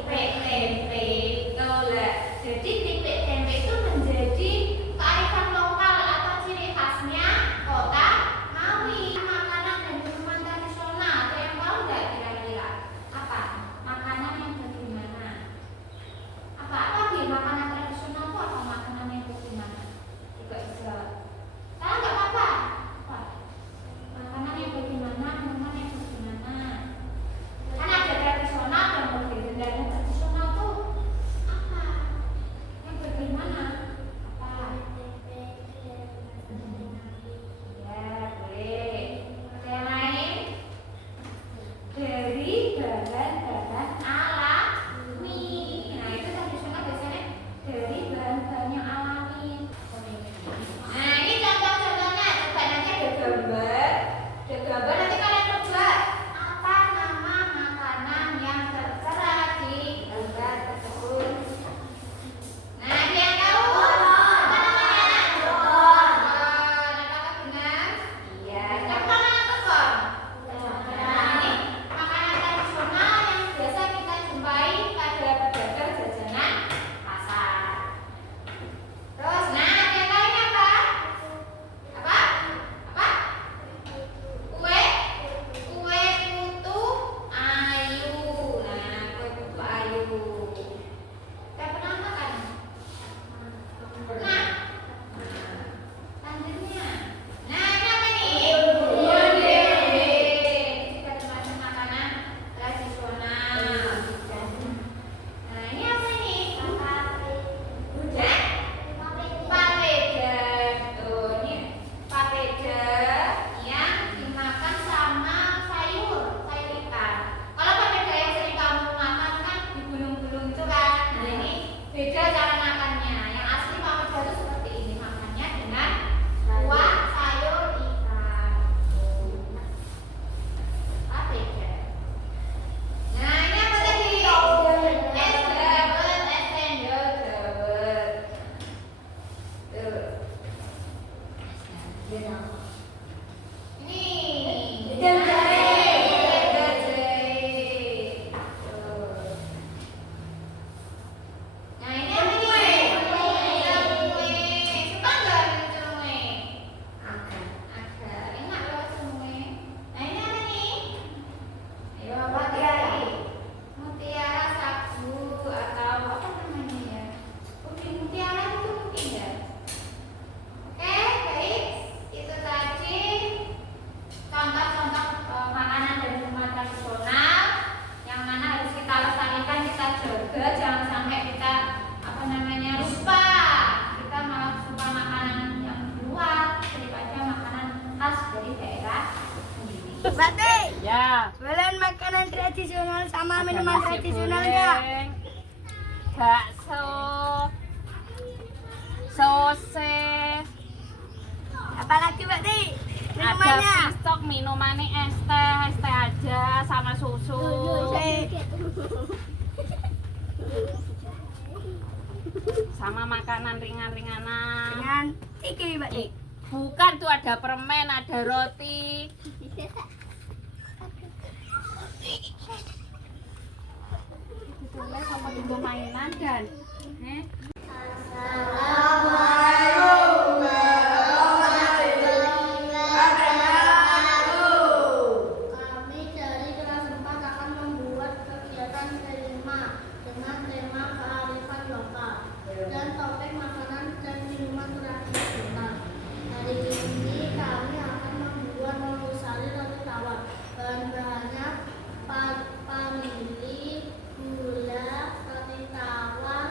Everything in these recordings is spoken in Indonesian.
tempe. Tuh lah. Jadi pempek tempe itu menjadi kearifan lokal atau ciri khasnya kota Ngawi. Makanan dan minuman tradisional. Ada yang tahu nggak kira-kira? Apa? Makanan yang bagaimana? Apa di makanan tradisional itu apa makanan yang bagaimana? Juga bisa. Tahu nggak apa-apa? Apa? Makanan yang bagaimana? Minuman yang bagaimana? Kan ada tradisional dan modern. Dan yang tradisional tuh apa? Yang bagaimana? Apa? Ya, boleh. Ada yang lain? Dari bahan-bahan alami. Nah, itu tradisional biasanya dari bahan-bahan yang alami. Nah, ini contoh-contohnya. Coba nanti ada gambar. Ada gambar nanti kalian coba apa nama makanan yang tertera di gambar tersebut. Nah, ada yang tahu? Apa namanya? Apakah benar? Iya. Siapa yang tekon? Nah, ini makanan tradisional yang biasa kita jumpai pada pedagang jajanan pasar. Terus, nah ada yang lain apa? Apa? Apa? Kue? Kue putu ayu. Nah, kue putu ayu. Saya pernah makan? Pernah? Lanjutnya. Nah, ini apa nih? Onde. Ini juga termasuk makanan tradisional. Nah, ini apa ini? Hah? Papeda. Tuh, ini papeda yang dimakan sama sayur ikan. Kalau papeda yang sering kamu makan kan digulung-gulung itu kan. Nah, ini beda cara makannya. Yang asli papeda itu seperti ini makannya dengan kuah sayur ikan. Papeda. Nah, ini apa tadi? Es dawet, es cendol dawet. Tuh. Ini wedang jahe. Tuh. Nah, ini apa nih? Cengkeh. Suka nggak minum cengkeh? Agak enak loh cengkeh. Nah, ini apa nih? Ayo mutiara sagu atau apa namanya ya? Puding mutiara itu mungkin ya. Oke, baik. Itu tadi contoh-contoh makanan dan minuman tradisional yang mana harus kita lestarikan, kita jaga, jangan sampai kita apa namanya lupa. Kita malah suka makanan yang luar daripada makanan khas dari daerah sendiri. Bate, Ya, jualan makanan tradisional sama ada minuman nasi tradisional goreng, enggak? bakso, sosis, Apalagi Bate? ada Minumannya? pistok, minumannya es teh aja sama susu. Sama makanan ringan-ringanan. Dengan tiki Bate. Bukan tuh ada permen, ada roti. Ditoleh sama tunggu mainan dan Kami dari kelas 4 akan membuat kegiatan kelima dengan tema kearifan lokal dan topik makanan dan minuman tradisional. Hari ini kami akan membuat nusari roti tawar. Bahan-bahannya vanili, gula, roti tawar,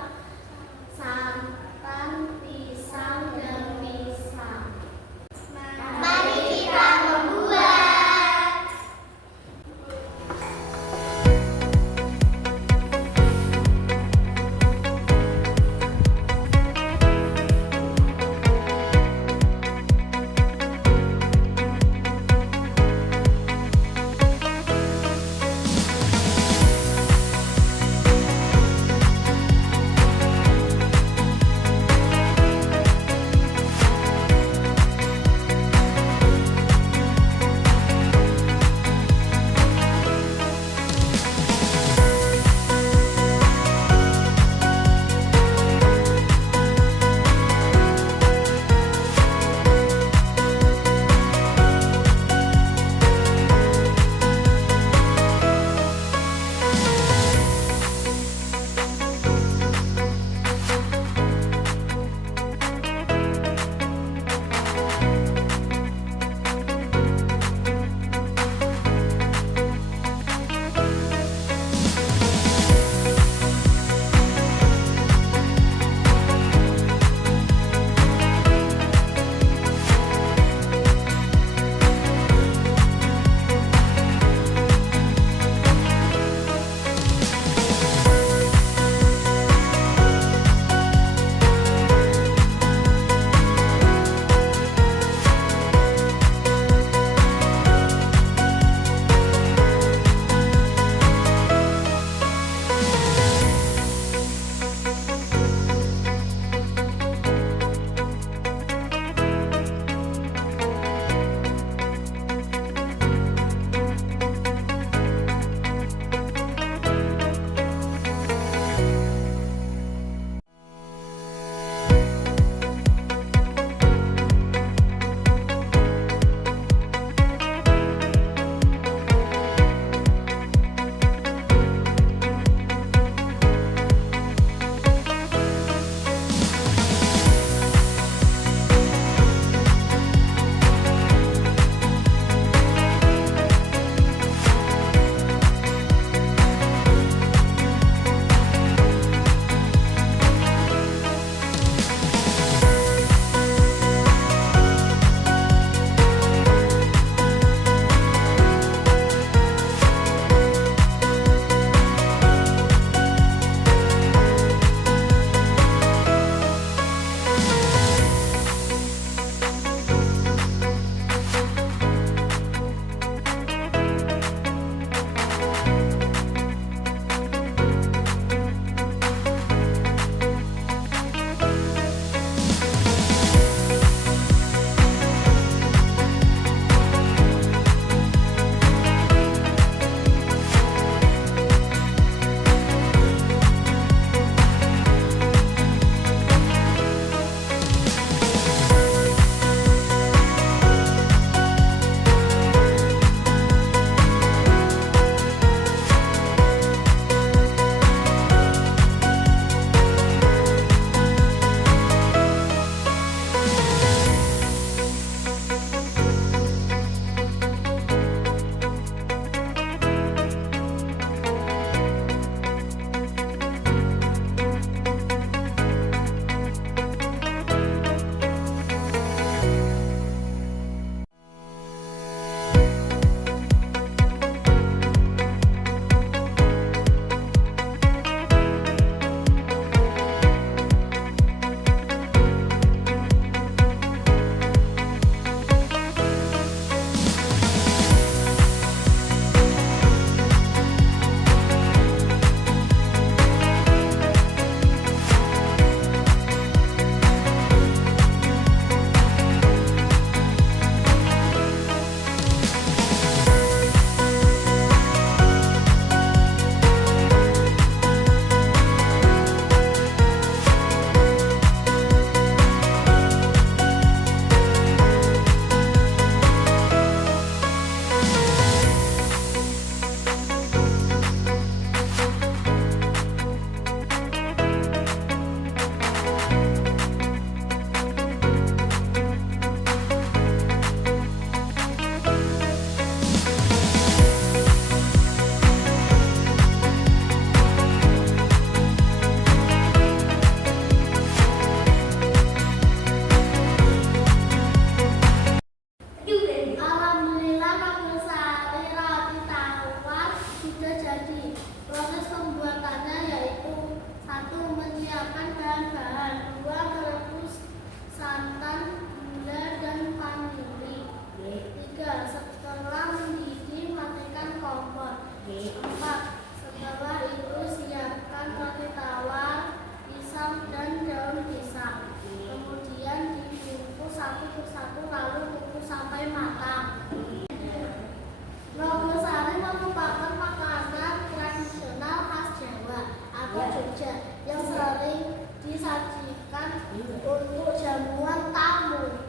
atau Jogja yang sering disajikan untuk jamuan tamu.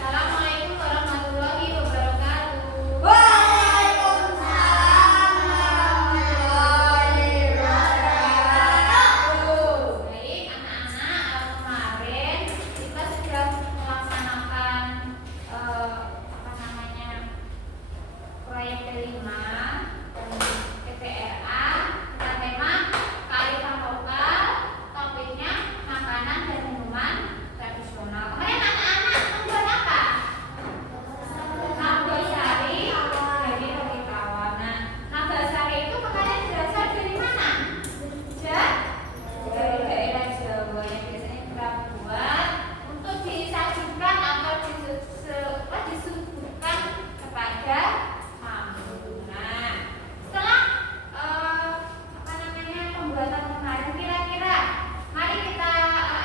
Assalamualaikum warahmatullahi wabarakatuh. Waalaikumsalam warahmatullahi wabarakatuh. Baik, anak-anak, kemarin kita sudah melaksanakan apa namanya proyek kelima dan PPRA dengan tema kearifan lokal, topiknya makanan dan minuman tradisional. Kemarin anak-anak membuat apa? Nabasari dari roti tawar. Nah, nabasari itu kemarin berasal dari mana? Dari daerah Jawa yang biasanya kita buat untuk disajikan atau disuguhkan kepada tamu. Nah, setelah apa namanya pembuatan kemarin, kira-kira mari kita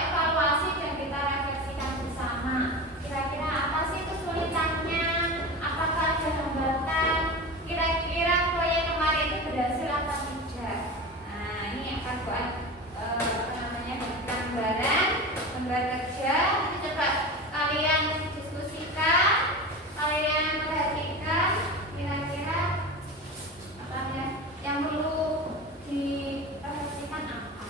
evaluasi dan kita refleksikan bersama. Kira-kira apa sih kesulitannya? Apakah ada hambatan? Kira-kira proyek kemarin itu berhasil atau tidak? Nah, ini akan buat apa namanya gambaran kerja. Nanti coba kalian diskusikan, kalian perhatikan kira-kira apa ya yang perlu diperhatikan apa.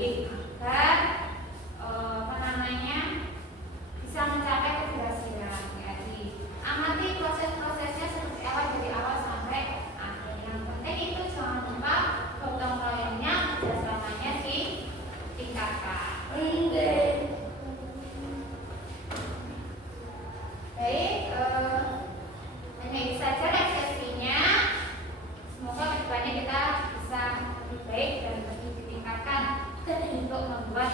baik agar bisa mencapai keberhasilan. Jadi amati proses-prosesnya seperti apa dari awal sampai akhir. Yang penting itu jangan lupa gotong royongnya, kerjasamanya ditingkatkan. Baik, hanya itu saja sesinya. Semoga kedepannya kita bisa lebih baik dan lebih ditingkatkan untuk membuat